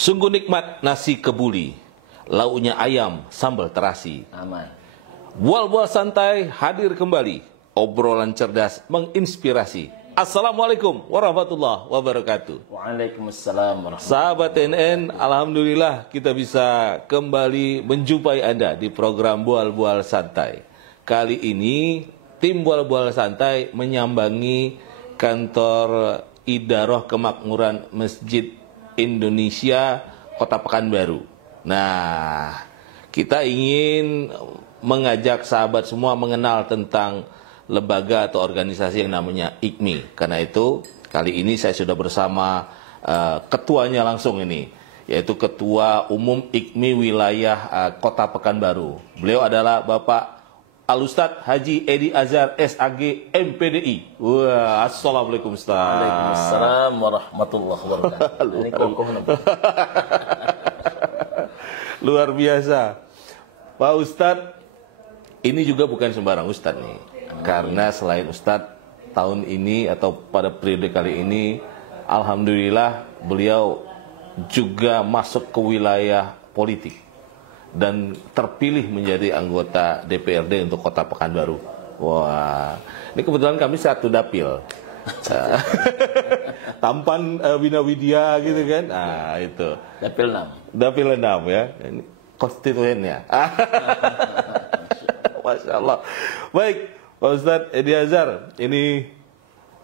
Sungguh nikmat nasi kebuli, lauknya ayam, sambal terasi. Aman. Bual-bual santai hadir kembali, obrolan cerdas menginspirasi. Assalamualaikum warahmatullahi wabarakatuh. Waalaikumsalam warahmatullahi Sahabat TNN, alhamdulillah kita bisa kembali menjumpai Anda di program Bual-bual Santai. Kali ini tim Bual-bual Santai menyambangi kantor Idaroh Kemakmuran Masjid Indonesia Kota Pekanbaru. Nah, kita ingin mengajak sahabat semua mengenal tentang lembaga atau organisasi yang namanya IKMI. Karena itu kali ini saya sudah bersama ketuanya langsung ini, yaitu Ketua Umum IKMI Wilayah Kota Pekanbaru. Beliau adalah Bapak Al-Ustadz Haji Edi Azhar SAG MPDI. Wah, assalamualaikum Ustaz. Waalaikumsalam warahmatullahi wabarakatuh. Ini kokoh Luar biasa. Pak Ustadz, ini juga bukan sembarang Ustadz nih. Karena selain Ustadz, tahun ini atau pada periode kali ini, alhamdulillah beliau juga masuk ke wilayah politik dan terpilih menjadi anggota DPRD untuk Kota Pekanbaru. Wah, ini kebetulan kami satu dapil. Tampan Bina Widya gitu kan. Nah, itu. Dapil 6. Dapil 6 ya. Ini konstituennya. Masya Allah. Baik, Pak Ustadz Edi Azhar, ini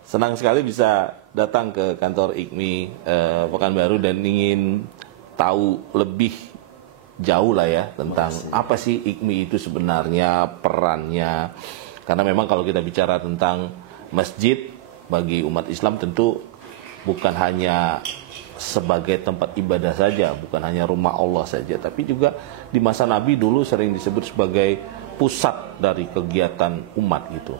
senang sekali bisa datang ke kantor IKMI Pekanbaru dan ingin tahu lebih jauh lah ya tentang apa sih IKMI itu sebenarnya, perannya. Karena memang kalau kita bicara tentang masjid bagi umat Islam tentu bukan hanya sebagai tempat ibadah saja, bukan hanya rumah Allah saja, tapi juga di masa Nabi dulu sering disebut sebagai pusat dari kegiatan umat gitu.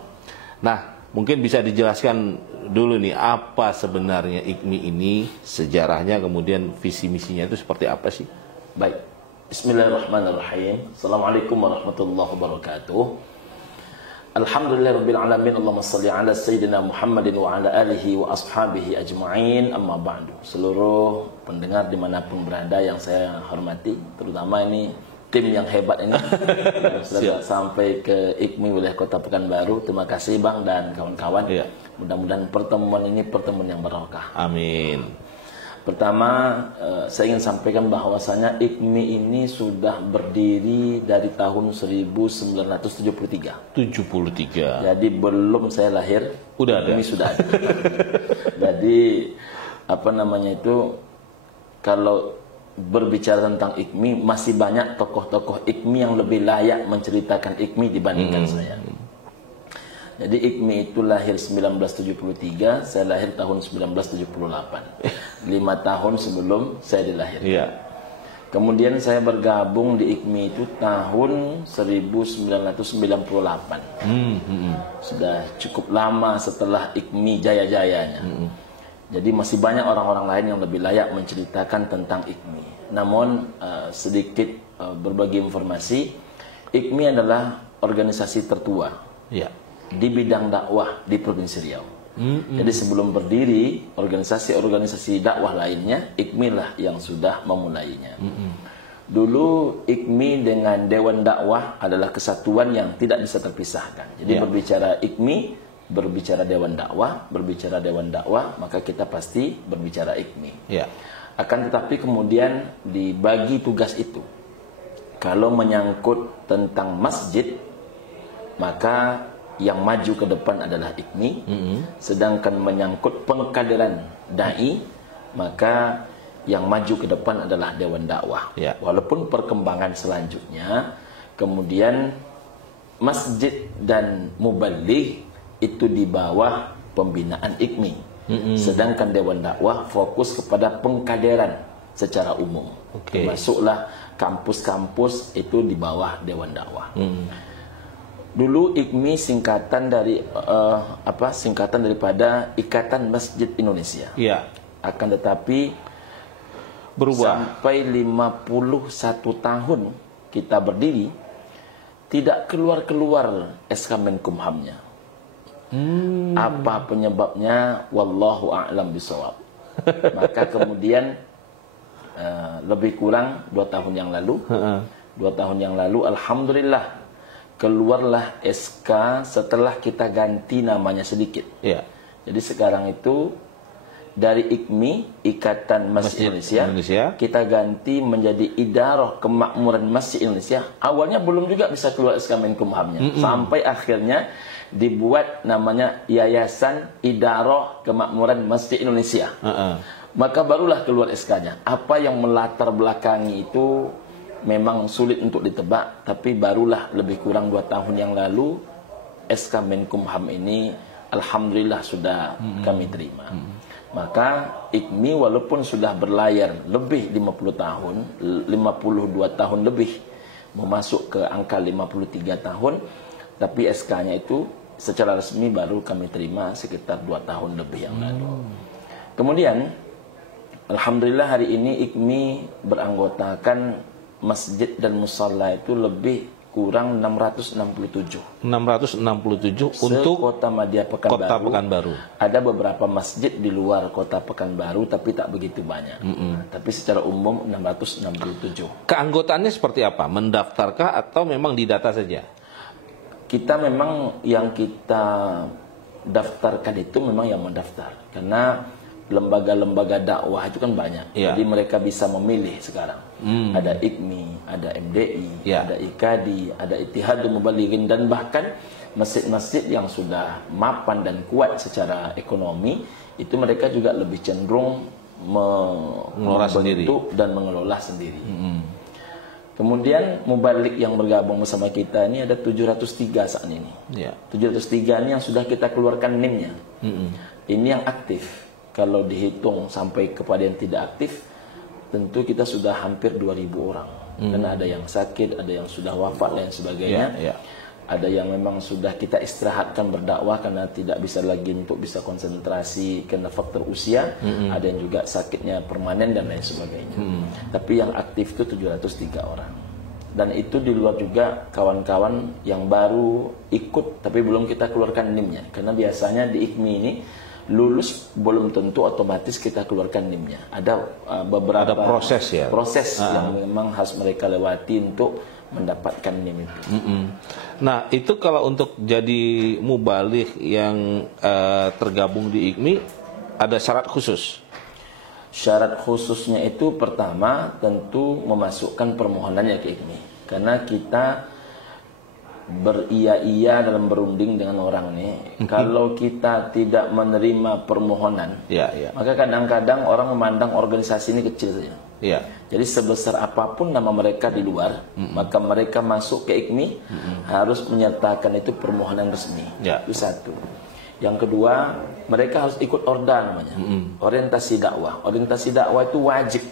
Nah, mungkin bisa dijelaskan dulu nih apa sebenarnya IKMI ini, sejarahnya, kemudian visi misinya itu seperti apa sih? Baik. Bismillahirrahmanirrahim. Assalamualaikum warahmatullahi wabarakatuh. Alhamdulillahirabbil alamin. Allahumma shalli ala sayyidina Muhammadin wa ala alihi wa ashabihi ajma'in. Amma ba'du. Seluruh pendengar dimanapun berada yang saya hormati, terutama ini tim yang hebat ini yang sudah sampai ke IKMI wilayah Kota Pekanbaru. Terima kasih Bang dan kawan-kawan. Ya. Mudah-mudahan pertemuan ini pertemuan yang barokah. Amin. Pertama, saya ingin sampaikan bahwasanya IKMI ini sudah berdiri dari tahun 1973. 73. Jadi belum saya lahir, Udah ada. IKMI sudah ada. Jadi apa namanya itu, kalau berbicara tentang IKMI, masih banyak tokoh-tokoh IKMI yang lebih layak menceritakan IKMI dibandingkan saya. Jadi IKMI itu lahir 1973, saya lahir tahun 1978. 5 tahun sebelum saya dilahirkan. Iya. Kemudian saya bergabung di IKMI itu tahun 1998. Sudah cukup lama setelah IKMI jaya-jayanya. Jadi masih banyak orang-orang lain yang lebih layak menceritakan tentang IKMI. Namun sedikit berbagi informasi, IKMI adalah organisasi tertua. Iya. Di bidang dakwah di Provinsi Riau. Jadi sebelum berdiri organisasi-organisasi dakwah lainnya, IKMI lah yang sudah memulainya. Dulu IKMI dengan Dewan Dakwah adalah kesatuan yang tidak bisa terpisahkan. Jadi berbicara IKMI, berbicara Dewan Dakwah, berbicara Dewan Dakwah, maka kita pasti berbicara IKMI. Ya. Akan tetapi kemudian dibagi tugas itu. Kalau menyangkut tentang masjid, maka yang maju ke depan adalah IKMI, sedangkan menyangkut pengkaderan dai, maka yang maju ke depan adalah Dewan Dakwah. Ya. Walaupun perkembangan selanjutnya, kemudian masjid dan mubaligh itu di bawah pembinaan IKMI, sedangkan Dewan Dakwah fokus kepada pengkaderan secara umum. Termasuklah kampus-kampus itu di bawah Dewan Dakwah. Dulu IKMI singkatan dari singkatan daripada Ikatan Masjid Indonesia. Iya. Akan tetapi berubah sampai 51 tahun kita berdiri, tidak keluar-keluar SK Menkumhamnya. Apa penyebabnya? Wallahu a'lam bishawab. Maka kemudian lebih kurang 2 tahun yang lalu. 2 tahun yang lalu, alhamdulillah keluarlah SK setelah kita ganti namanya sedikit. Ya. Jadi sekarang itu dari IKMI, Ikatan Masjid Indonesia, kita ganti menjadi Idarah Kemakmuran Masjid Indonesia. Awalnya belum juga bisa keluar SK Menkumhamnya, sampai akhirnya dibuat namanya Yayasan Idarah Kemakmuran Masjid Indonesia. Maka barulah keluar SK-nya. Apa yang melatar belakangi itu memang sulit untuk ditebak, tapi barulah lebih kurang 2 tahun yang lalu SK Menkumham ini alhamdulillah sudah kami terima. Maka IKMI walaupun sudah berlayar lebih 50 tahun, 52 tahun lebih, memasuk ke angka 53 tahun, tapi SK-nya itu secara resmi baru kami terima sekitar 2 tahun lebih yang lalu. Kemudian, alhamdulillah hari ini IKMI beranggotakan masjid dan musalla itu lebih kurang 667. 667 untuk Kota Madya Pekanbaru. Ada beberapa masjid di luar Kota Pekanbaru tapi tak begitu banyak. Tapi secara umum 667. Keanggotaannya seperti apa? Mendaftarkah atau memang didata saja? Kita memang yang kita daftarkan itu memang yang mendaftar. Karena lembaga-lembaga dakwah itu kan banyak. Jadi mereka bisa memilih sekarang. Ada IKMI, ada MDI, ada IKADI, ada Ittihadul Mubalighin, dan bahkan masjid-masjid yang sudah mapan dan kuat secara ekonomi, itu mereka juga lebih cenderung membentuk dan mengelola sendiri. Kemudian mubalik yang bergabung bersama kita ini ada 703 saat ini. 703 ini yang sudah kita keluarkan NIM-nya. Ini yang aktif. Kalau dihitung sampai kepada yang tidak aktif, tentu kita sudah hampir 2.000 orang. Karena ada yang sakit, ada yang sudah wafat dan sebagainya. Ada yang memang sudah kita istirahatkan berdakwah karena tidak bisa lagi untuk bisa konsentrasi karena faktor usia. Ada yang juga sakitnya permanen dan lain sebagainya. Tapi yang aktif itu 703 orang. Dan itu di luar juga kawan-kawan yang baru ikut tapi belum kita keluarkan NIM-nya. Karena biasanya di IKMI ini lulus belum tentu otomatis kita keluarkan NIM-nya. Ada beberapa proses yang memang harus mereka lewati untuk mendapatkan NIM itu. Nah, itu kalau untuk jadi mubalik yang tergabung di IKMI ada syarat khusus. Syarat khususnya itu pertama tentu memasukkan permohonannya ke IKMI. Karena kita beria-ia dalam berunding dengan orang ini. Kalau kita tidak menerima permohonan, maka kadang-kadang orang memandang organisasi ini kecil saja. Jadi sebesar apapun nama mereka di luar, maka mereka masuk ke IKMI harus menyertakan itu permohonan resmi. Itu satu. Yang kedua, mereka harus ikut orda namanya, orientasi dakwah. Orientasi dakwah itu wajib.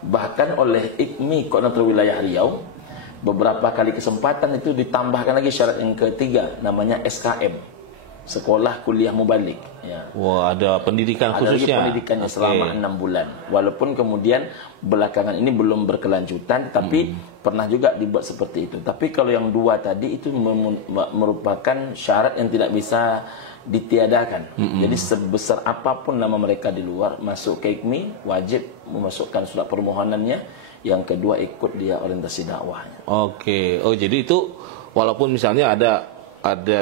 Bahkan oleh IKMI Koordinator Wilayah Riau, beberapa kali kesempatan itu ditambahkan lagi syarat yang ketiga, namanya SKM, Sekolah Kuliah Mubalik. Wah, ada pendidikan khususnya. Ada pendidikannya selama 6 bulan. Walaupun kemudian belakangan ini belum berkelanjutan, tapi pernah juga dibuat seperti itu. Tapi kalau yang dua tadi itu merupakan syarat yang tidak bisa ditiadakan. Jadi sebesar apapun nama mereka di luar, masuk ke IKMI wajib memasukkan surat permohonannya. Yang kedua ikut dia orientasi dakwahnya. Oke. Oh, jadi itu walaupun misalnya ada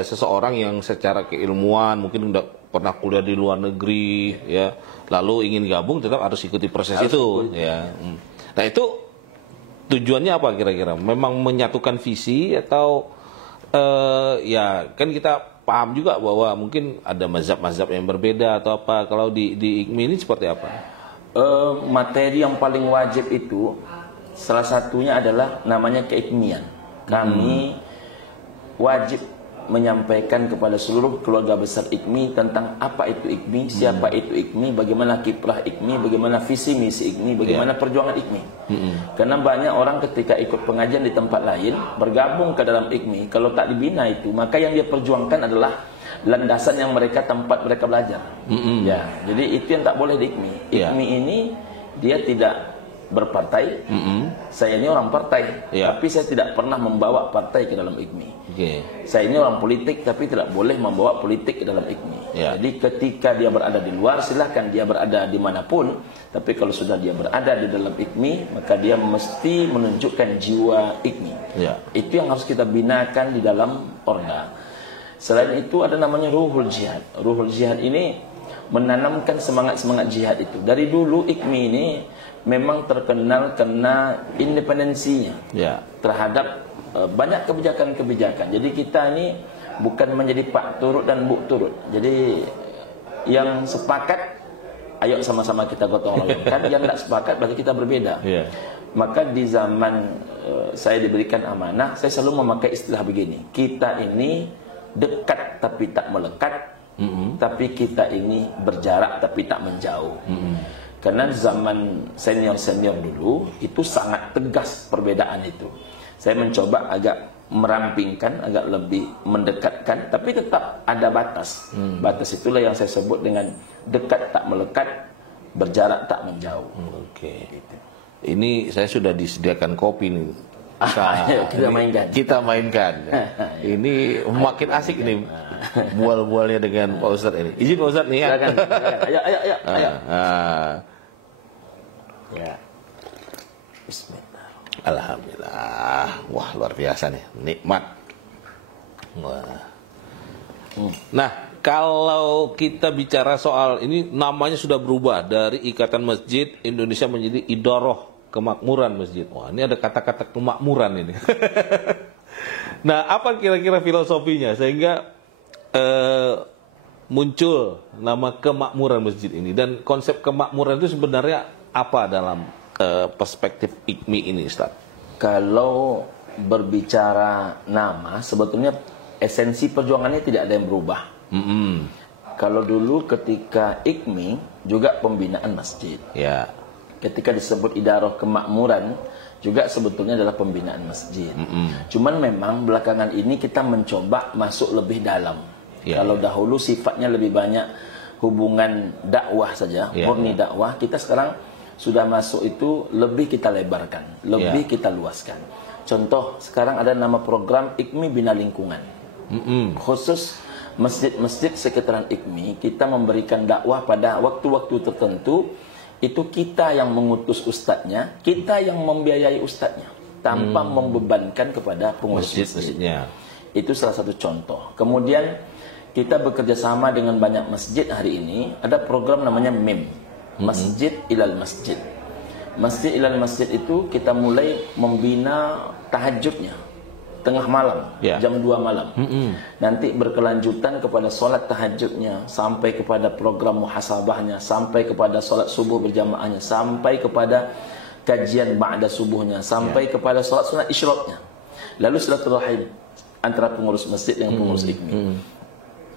seseorang yang secara keilmuan mungkin udah pernah kuliah di luar negeri, ya, lalu ingin gabung, tetap harus ikuti proses itu. Nah, itu tujuannya apa kira-kira? Memang menyatukan visi atau ya kan kita paham juga bahwa mungkin ada mazhab-mazhab yang berbeda atau apa. Kalau di IKMI ini seperti apa? Materi yang paling wajib itu salah satunya adalah namanya keikmian. Kami wajib menyampaikan kepada seluruh keluarga besar IKMI tentang apa itu IKMI, siapa itu IKMI, bagaimana kiprah IKMI, bagaimana visi misi IKMI, bagaimana perjuangan IKMI. Karena banyak orang ketika ikut pengajian di tempat lain bergabung ke dalam IKMI, kalau tak dibina itu, maka yang dia perjuangkan adalah landasan yang tempat mereka belajar. Jadi itu yang tak boleh di IKMI. IKMI ini dia tidak berpartai. Saya ini orang partai, tapi saya tidak pernah membawa partai ke dalam IKMI. Saya ini orang politik, tapi tidak boleh membawa politik ke dalam IKMI. Jadi ketika dia berada di luar, silahkan dia berada dimanapun. Tapi kalau sudah dia berada di dalam IKMI, maka dia mesti menunjukkan jiwa IKMI. Itu yang harus kita binakan di dalam Orda. Selain itu ada namanya ruhul jihad. Ruhul jihad ini menanamkan semangat-semangat jihad itu. Dari dulu IKMI ini memang terkenal karena independensinya terhadap banyak kebijakan-kebijakan. Jadi kita ini bukan menjadi pak turut dan bu turut. Jadi yang sepakat, ayo sama-sama kita gotong royongkan. Yang tidak sepakat berarti kita berbeda. Maka di zaman saya diberikan amanah, saya selalu memakai istilah begini. Kita ini dekat tapi tak melekat, tapi kita ini berjarak tapi tak menjauh. Karena zaman senior-senior dulu itu sangat tegas perbedaan itu. Saya mencoba agak merampingkan, agak lebih mendekatkan, tapi tetap ada batas. Batas itulah yang saya sebut dengan dekat tak melekat, berjarak tak menjauh. Gitu. Ini saya sudah disediakan kopi nih. Kita mainkan. Ini makin asik nih bual-bualnya dengan Pak Ustadz ini. Izin Pak Ustadz nih ya. Silakan. Ayo. Ya. Bismillah. Alhamdulillah. Wah, luar biasa nih. Nikmat. Wah. Nah, kalau kita bicara soal ini, namanya sudah berubah dari Ikatan Masjid Indonesia menjadi Idaroh Kemakmuran Masjid. Wah, ini ada kata-kata kemakmuran ini. Nah, apa kira-kira filosofinya sehingga muncul nama kemakmuran masjid ini, dan konsep kemakmuran itu sebenarnya apa dalam perspektif IKMI ini, Ustaz? Kalau berbicara nama, sebetulnya esensi perjuangannya tidak ada yang berubah. Kalau dulu ketika IKMI juga pembinaan masjid. Ketika disebut Idaroh Kemakmuran juga sebetulnya adalah pembinaan masjid. Cuman memang belakangan ini kita mencoba masuk lebih dalam. Kalau dahulu sifatnya lebih banyak hubungan dakwah saja, murni dakwah, kita sekarang sudah masuk itu lebih kita lebarkan, lebih kita luaskan. Contoh, sekarang ada nama program IKMI Bina Lingkungan. Khusus masjid-masjid sekitaran IKMI, kita memberikan dakwah pada waktu-waktu tertentu. Itu kita yang mengutus ustadznya, kita yang membiayai ustadznya, tanpa membebankan kepada pengurus masjidnya. Itu salah satu contoh. Kemudian kita bekerja sama dengan banyak masjid hari ini. Ada program namanya MIM, Masjid Ilal Masjid. Masjid Ilal Masjid itu kita mulai membina tahajudnya tengah malam, jam 2 malam. Nanti berkelanjutan kepada sholat tahajudnya, sampai kepada program muhasabahnya, sampai kepada sholat subuh berjamaahnya, sampai kepada kajian ba'da subuhnya, sampai kepada sholat sunat isyraqnya. Lalu silaturahim antara pengurus masjid dengan pengurus IKMI.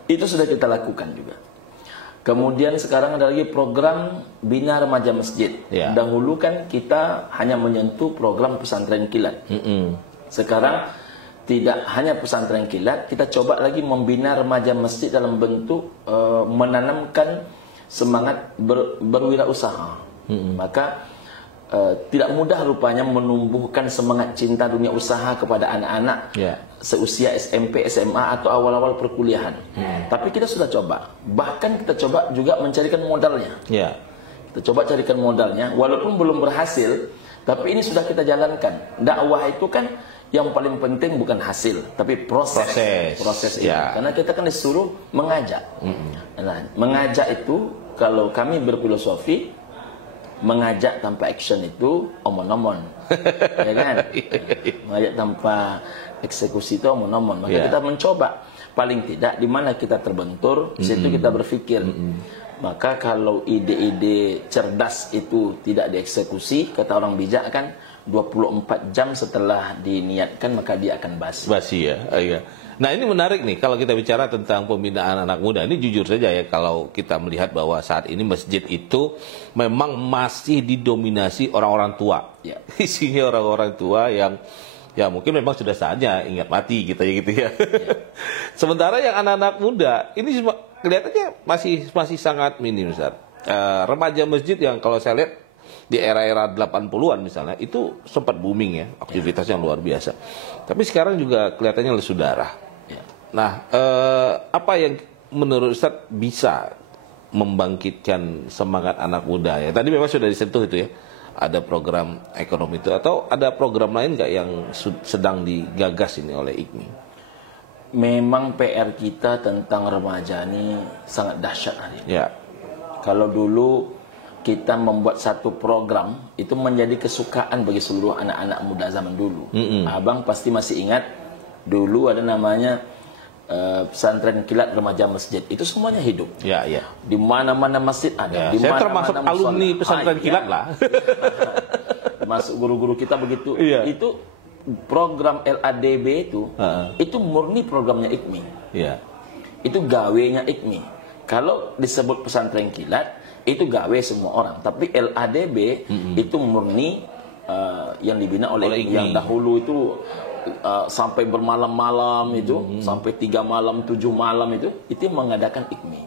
Itu sudah kita lakukan juga. Kemudian sekarang ada lagi program Bina Remaja Masjid. Dahulu kan kita hanya menyentuh program pesantren kilat. Sekarang tidak hanya pesantren kilat, kita coba lagi membina remaja masjid dalam bentuk menanamkan semangat berwirausaha. Maka tidak mudah rupanya menumbuhkan semangat cinta dunia usaha kepada anak-anak seusia SMP, SMA atau awal-awal perkuliahan. Tapi kita sudah coba. Bahkan kita coba juga mencarikan modalnya. Kita coba carikan modalnya, walaupun belum berhasil, tapi ini sudah kita jalankan. Dakwah itu kan yang paling penting bukan hasil, tapi proses itu. Karena kita kan disuruh mengajak. Nah, mengajak itu kalau kami berfilosofi, mengajak tanpa action itu omon-omon. Ya kan? Mengajak tanpa eksekusi itu omon-omon. Maka kita mencoba, paling tidak di mana kita terbentur, di situ kita berpikir. Maka kalau ide-ide cerdas itu tidak dieksekusi, kata orang bijak kan 24 jam setelah diniatkan maka dia akan basi. Nah, ini menarik nih kalau kita bicara tentang pembinaan anak muda. Ini jujur saja ya, kalau kita melihat bahwa saat ini masjid itu memang masih didominasi orang-orang tua. Isinya orang-orang tua yang ya mungkin memang sudah saatnya ingat mati gitu ya. Sementara yang anak-anak muda ini kelihatannya masih sangat minim, Ustaz. Remaja masjid yang kalau saya lihat di era-era 80-an misalnya, itu sempat booming ya, aktivitasnya luar biasa. Tapi sekarang juga kelihatannya lesu darah. Ya. Nah, apa yang menurut Ustadz bisa membangkitkan semangat anak muda ya? Tadi memang sudah disentuh itu ya, ada program ekonomi itu, atau ada program lain nggak yang sedang digagas ini oleh IKMI? Memang PR kita tentang remaja ini sangat dahsyat hari ini. Ya. Kalau dulu kita membuat satu program itu menjadi kesukaan bagi seluruh anak-anak muda zaman dulu. Abang pasti masih ingat dulu ada namanya pesantren kilat remaja masjid. Itu semuanya hidup. Ya, ya. Di mana-mana masjid ada. Ya, Di saya mana-mana termasuk musola. alumni pesantren kilat lah. Masuk guru-guru kita begitu. Iya. Itu program LADB itu murni programnya IKMI. Ya. Itu gawenya IKMI. Kalau disebut pesantren kilat itu gawe semua orang, tapi LADB itu murni yang dibina oleh IKMI. yang dahulu itu sampai bermalam-malam itu, sampai 3 malam 7 malam itu mengadakan IKMI.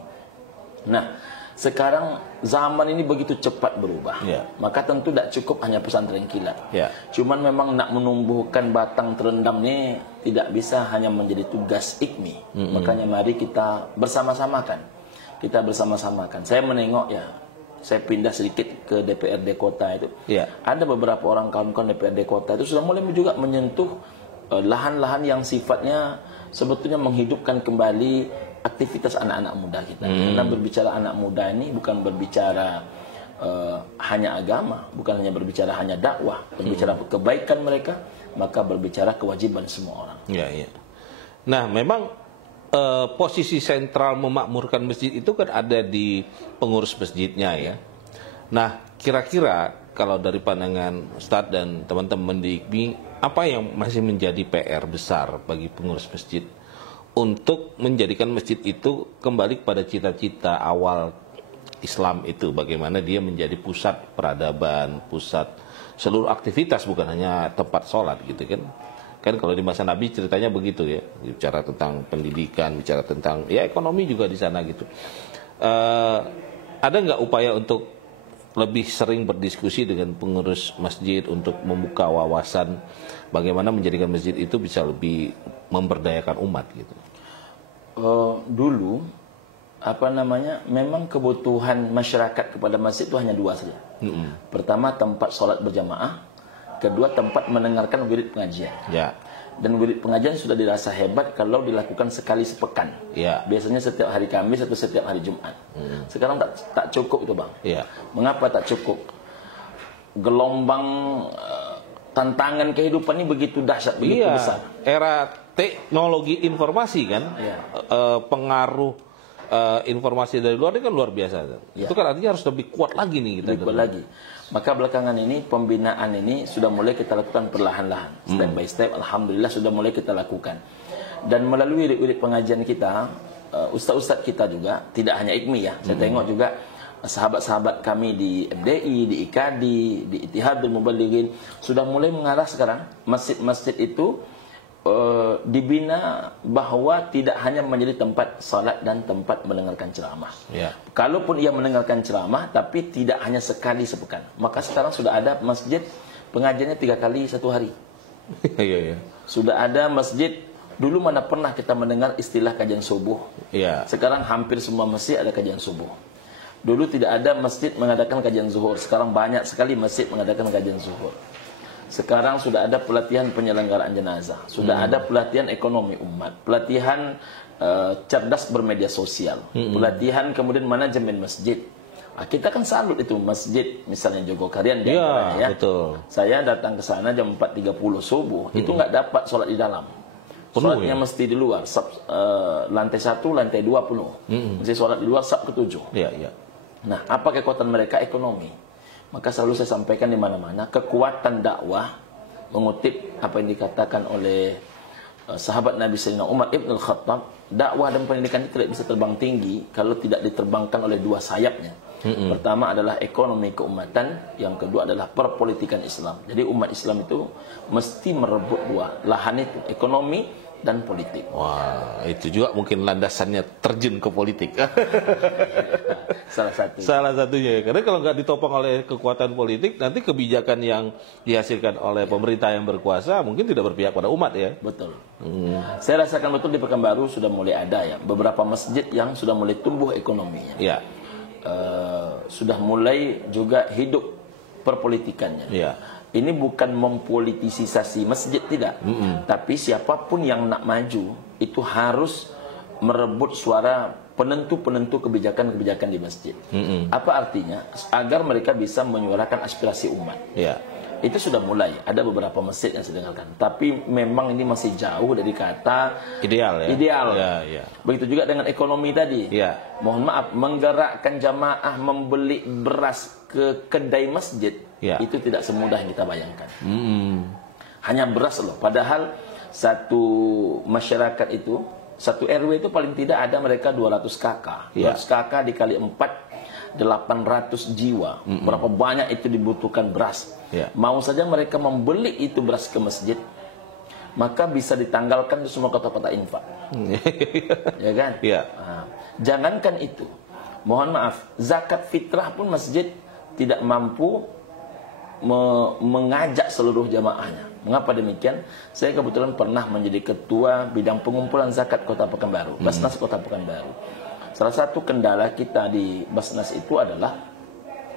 Nah, sekarang zaman ini begitu cepat berubah, maka tentu tidak cukup hanya pesantren kilat. Cuman memang nak menumbuhkan batang terendam ini tidak bisa hanya menjadi tugas IKMI. Makanya mari kita bersama-samakan. Saya menengok ya, saya pindah sedikit ke DPRD kota itu. Ada beberapa orang kawan-kawan DPRD kota itu sudah mulai juga menyentuh lahan-lahan yang sifatnya sebetulnya menghidupkan kembali aktivitas anak-anak muda kita. Karena berbicara anak muda ini bukan berbicara hanya agama, bukan hanya berbicara hanya dakwah, berbicara kebaikan mereka, maka berbicara kewajiban semua orang. Nah, memang posisi sentral memakmurkan masjid itu kan ada di pengurus masjidnya ya. Nah, kira-kira kalau dari pandangan Ustadz dan teman-teman di IKMI, apa yang masih menjadi PR besar bagi pengurus masjid untuk menjadikan masjid itu kembali kepada cita-cita awal Islam itu, bagaimana dia menjadi pusat peradaban, pusat seluruh aktivitas, bukan hanya tempat sholat gitu kan. Kan kalau di masa Nabi ceritanya begitu ya, bicara tentang pendidikan, bicara tentang ya ekonomi juga di sana gitu. Ada nggak upaya untuk lebih sering berdiskusi dengan pengurus masjid untuk membuka wawasan bagaimana menjadikan masjid itu bisa lebih memberdayakan umat gitu? Dulu memang kebutuhan masyarakat kepada masjid itu hanya 2 saja. Pertama, tempat sholat berjamaah. Kedua, tempat mendengarkan wirid pengajian. Dan wirid pengajian sudah dirasa hebat kalau dilakukan sekali sepekan. Biasanya setiap hari Kamis atau setiap hari Jumat. Sekarang tak cukup itu, Bang. Mengapa tak cukup? Gelombang tantangan kehidupan ini begitu dahsyat, begitu besar. Era teknologi informasi kan, pengaruh informasi dari luar ini kan luar biasa. Itu kan artinya harus lebih kuat lagi nih kita. Lebih kuat lagi. Maka belakangan ini pembinaan ini sudah mulai kita lakukan perlahan-lahan, step by step. Alhamdulillah sudah mulai kita lakukan. Dan melalui wirid pengajian kita, ustaz-ustaz kita juga, tidak hanya IKMI ya. Saya tengok juga sahabat-sahabat kami di FDI, di IKAD, di Ittihadul Muballighin sudah mulai mengarah sekarang masjid-masjid itu dibina bahwa tidak hanya menjadi tempat salat dan tempat mendengarkan ceramah. Kalaupun ia mendengarkan ceramah, tapi tidak hanya sekali sepekan. Maka sekarang sudah ada masjid pengajiannya 3 kali 1 hari. Sudah ada masjid. Dulu mana pernah kita mendengar istilah kajian subuh. Sekarang hampir semua masjid ada kajian subuh. Dulu tidak ada masjid mengadakan kajian zuhur. Sekarang banyak sekali masjid mengadakan kajian zuhur. Sekarang sudah ada pelatihan penyelenggaraan jenazah, sudah ada pelatihan ekonomi umat, pelatihan cerdas bermedia sosial, pelatihan kemudian manajemen masjid. Kita kan salut itu masjid, misalnya Jogokarian ya. Betul. Saya datang ke sana jam 4.30 subuh, itu nggak dapat sholat di dalam. Sholatnya mesti di luar, lantai 1, lantai 2 penuh. Mesti sholat di luar sab ke-7. Nah, apa kekuatan mereka? Ekonomi. Maka selalu saya sampaikan di mana-mana, kekuatan dakwah, mengutip apa yang dikatakan oleh sahabat Nabi Sayyidina Umar Ibn Al-Khattab, dakwah dan pendidikan itu tidak bisa terbang tinggi kalau tidak diterbangkan oleh 2 sayapnya. Pertama adalah ekonomi keumatan, yang kedua adalah perpolitikan Islam. Jadi umat Islam itu mesti merebut 2 lahan itu, ekonomi dan politik. Wah, itu juga mungkin landasannya terjun ke politik. Salah satu. Salah satunya ya. Karena kalau nggak ditopang oleh kekuatan politik, nanti kebijakan yang dihasilkan oleh pemerintah yang berkuasa mungkin tidak berpihak pada umat ya. Betul. Saya rasakan betul di Pekanbaru sudah mulai ada ya beberapa masjid yang sudah mulai tumbuh ekonominya. Ya. Sudah mulai juga hidup perpolitikannya. Ya. Ini bukan mempolitisasi masjid, tidak. Tapi siapapun yang nak maju itu harus merebut suara penentu-penentu kebijakan-kebijakan di masjid. Apa artinya? Agar mereka bisa menyuarakan aspirasi umat. Ya. Itu sudah mulai. Ada beberapa masjid yang saya dengarkan. Tapi memang ini masih jauh dari kata Ideal ya. Ideal. Ya, ya. Begitu juga dengan ekonomi tadi. Ya. Mohon maaf, menggerakkan jamaah membeli beras ke kedai masjid, Ya. itu tidak semudah yang kita bayangkan. Hanya beras loh. Padahal satu masyarakat itu, satu RW itu paling tidak ada mereka 200 kakak. Ya. 200 kakak dikali 4, 800 jiwa. Berapa banyak itu dibutuhkan beras. Ya. Mau saja mereka membeli itu beras ke masjid, maka bisa ditanggalkan di semua kota-kota infak. Ya kan? Ya. Nah, jangankan itu. Mohon maaf, zakat fitrah pun masjid tidak mampu mengajak seluruh jamaahnya. Mengapa demikian? Saya kebetulan pernah menjadi ketua bidang pengumpulan zakat Kota Pekanbaru, Basnas Kota Pekanbaru. Salah satu kendala kita di Basnas itu adalah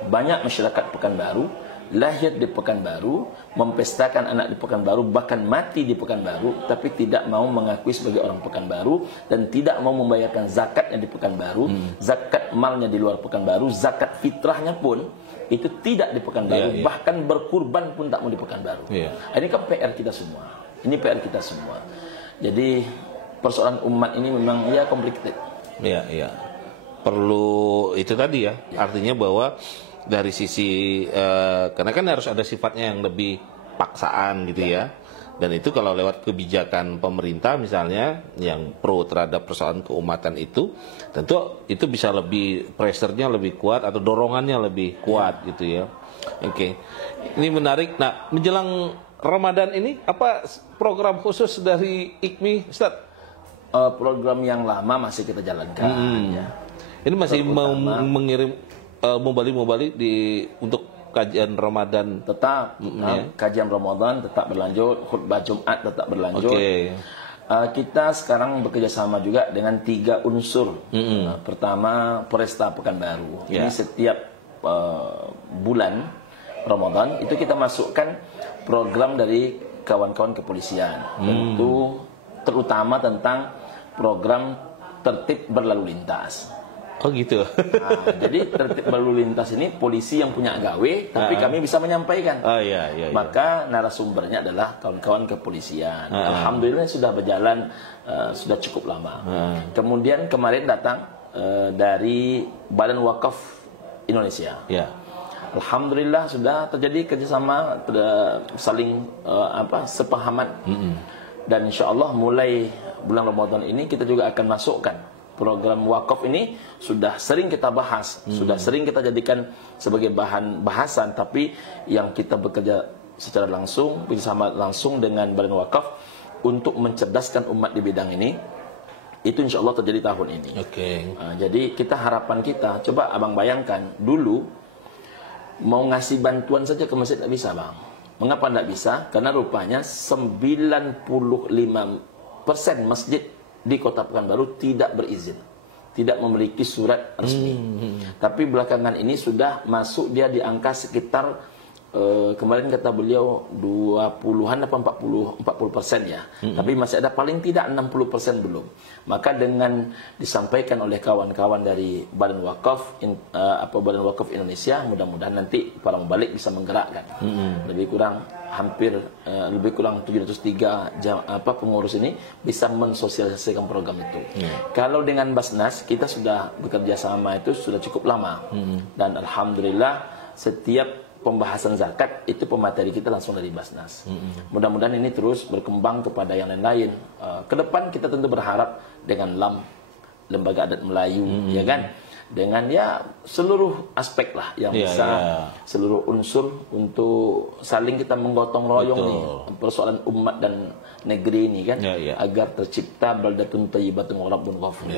banyak masyarakat Pekanbaru lahir di Pekanbaru, mempestakan anak di Pekanbaru, bahkan mati di Pekanbaru, tapi tidak mau mengakui sebagai orang Pekanbaru dan tidak mau membayarkan zakatnya di Pekanbaru, zakat malnya di luar Pekanbaru, zakat fitrahnya pun itu tidak di Pekanbaru, bahkan berkurban pun tak mau di Pekanbaru. Ini kan PR kita semua. Ini PR kita semua. Jadi persoalan umat ini memang ya complicated. Iya, iya. Perlu itu tadi ya. Artinya bahwa dari sisi karena kan harus ada sifatnya yang lebih paksaan gitu ya. Dan itu kalau lewat kebijakan pemerintah misalnya yang pro terhadap persoalan keumatan itu, tentu itu bisa lebih pressure-nya lebih kuat atau dorongannya lebih kuat gitu ya. Oke. Ini menarik. Nah, menjelang Ramadan ini apa program khusus dari IKMI, Ustaz? Program yang lama masih kita jalankan ya. Ini masih mengirim mubalik untuk kajian Ramadan tetap kajian Ramadan tetap berlanjut, khutbah Jumat tetap berlanjut. Kita sekarang bekerja sama juga dengan 3 unsur. Pertama, Poresta Pekanbaru. Ini setiap bulan Ramadan itu kita masukkan program dari kawan-kawan kepolisian. Tentu terutama tentang program tertib berlalu lintas. Oh gitu. Nah, jadi tertib berlalu lintas ini polisi yang punya gawe, tapi kami bisa menyampaikan. Maka narasumbernya adalah kawan-kawan kepolisian. Alhamdulillah sudah berjalan sudah cukup lama. Kemudian kemarin datang dari Badan Wakaf Indonesia. Alhamdulillah sudah terjadi kerjasama, saling sepahaman. Dan insya Allah mulai bulan Ramadan ini kita juga akan masukkan program wakaf ini. Sudah sering kita bahas, sudah sering kita jadikan sebagai bahan bahasan, tapi yang kita bekerja secara langsung, bersama langsung dengan Badan Wakaf untuk mencerdaskan umat di bidang ini, itu insya Allah terjadi tahun ini. Jadi kita harapan kita, coba abang bayangkan dulu mau ngasih bantuan saja ke masjid tidak bisa, bang. Mengapa tidak bisa? Karena rupanya 95% masjid di Kota Pekanbaru tidak berizin, tidak memiliki surat resmi. Tapi belakangan ini sudah masuk dia di angka sekitar kemarin kata beliau 20-an apa 40% ya. Tapi masih ada paling tidak 60% belum. Maka dengan disampaikan oleh kawan-kawan dari Badan Wakaf Badan Wakaf Indonesia, mudah-mudahan nanti para mubalik bisa menggerakkan. Lebih kurang 703 pengurus ini bisa mensosialisasikan program itu. Kalau dengan Basnas kita sudah bekerja sama itu sudah cukup lama. Dan alhamdulillah setiap pembahasan zakat itu pemateri kita langsung dari Basnas. Mudah-mudahan ini terus berkembang kepada yang lain-lain. Kedepan kita tentu berharap dengan LAM, Lembaga Adat Melayu, ya kan, dengan ya seluruh aspek lah yang bisa seluruh unsur untuk saling kita menggotong royong nih persoalan umat dan negeri ini kan agar tercipta baldatun thayyibatun wa rabbun ghafur.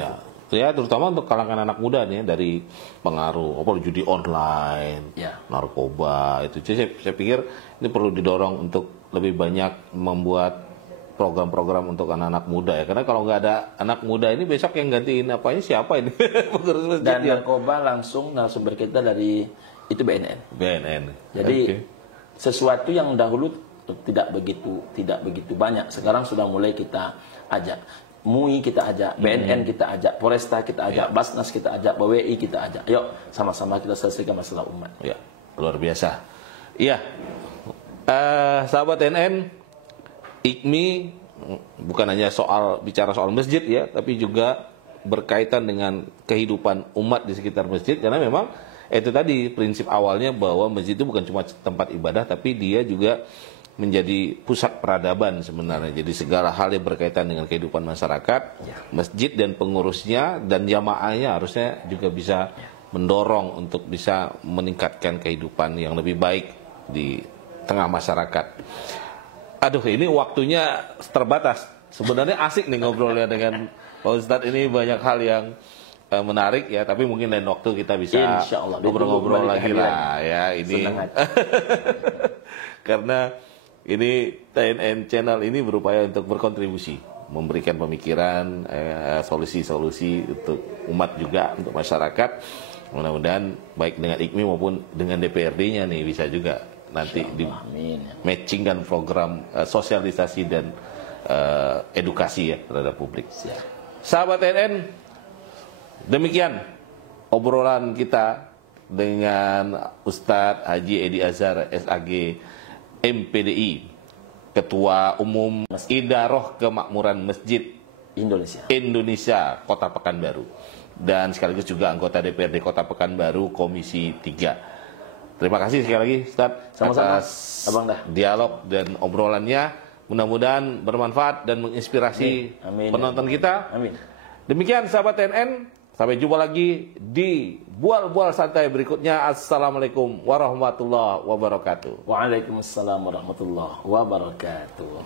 Ya, terutama untuk kalangan anak muda nih dari pengaruh judi online, narkoba itu. Jadi saya pikir ini perlu didorong untuk lebih banyak membuat program-program untuk anak-anak muda ya, karena kalau nggak ada anak muda ini besok yang gantiin apanya siapa ini? Dan narkoba langsung narasumber kita dari itu BNN. Jadi sesuatu yang dahulu tidak begitu banyak, sekarang sudah mulai kita ajak. MUI kita ajak, BNN kita ajak, Polresta kita ajak, Basnas kita ajak, BWI kita ajak. Yuk sama-sama kita selesaikan masalah umat. Ya, luar biasa. Iya, sahabat NN. IKMI bukan hanya bicara soal masjid ya, tapi juga berkaitan dengan kehidupan umat di sekitar masjid, karena memang itu tadi prinsip awalnya bahwa masjid itu bukan cuma tempat ibadah, tapi dia juga menjadi pusat peradaban sebenarnya. Jadi segala hal yang berkaitan dengan kehidupan masyarakat, masjid dan pengurusnya dan jamaahnya harusnya juga bisa mendorong untuk bisa meningkatkan kehidupan yang lebih baik di tengah masyarakat. Aduh, ini waktunya terbatas. Sebenarnya asik nih ngobrolnya dengan Pak Ustadz, ini banyak hal yang menarik ya, tapi mungkin lain waktu kita bisa ngobrol-ngobrol lagi lah ya ini. Karena ini TNN Channel ini berupaya untuk berkontribusi, memberikan pemikiran, solusi-solusi untuk umat juga, untuk masyarakat. Mudah-mudahan baik dengan IKMI maupun dengan DPRD-nya nih bisa juga nanti di matchingkan program sosialisasi dan edukasi ya terhadap publik. Sahabat TNN, demikian obrolan kita dengan Ustadz Haji Edy Azhar SAG MPDI, Ketua Umum Idaroh Kemakmuran Masjid Indonesia Kota Pekanbaru, dan sekaligus juga anggota DPRD Kota Pekanbaru Komisi 3. Terima kasih sekali lagi Ustadz atas dialog dan obrolannya. Mudah-mudahan bermanfaat dan menginspirasi penonton kita. Demikian sahabat TNN, sampai jumpa lagi di bual-bual santai berikutnya. Assalamualaikum warahmatullahi wabarakatuh. Waalaikumsalam warahmatullahi wabarakatuh.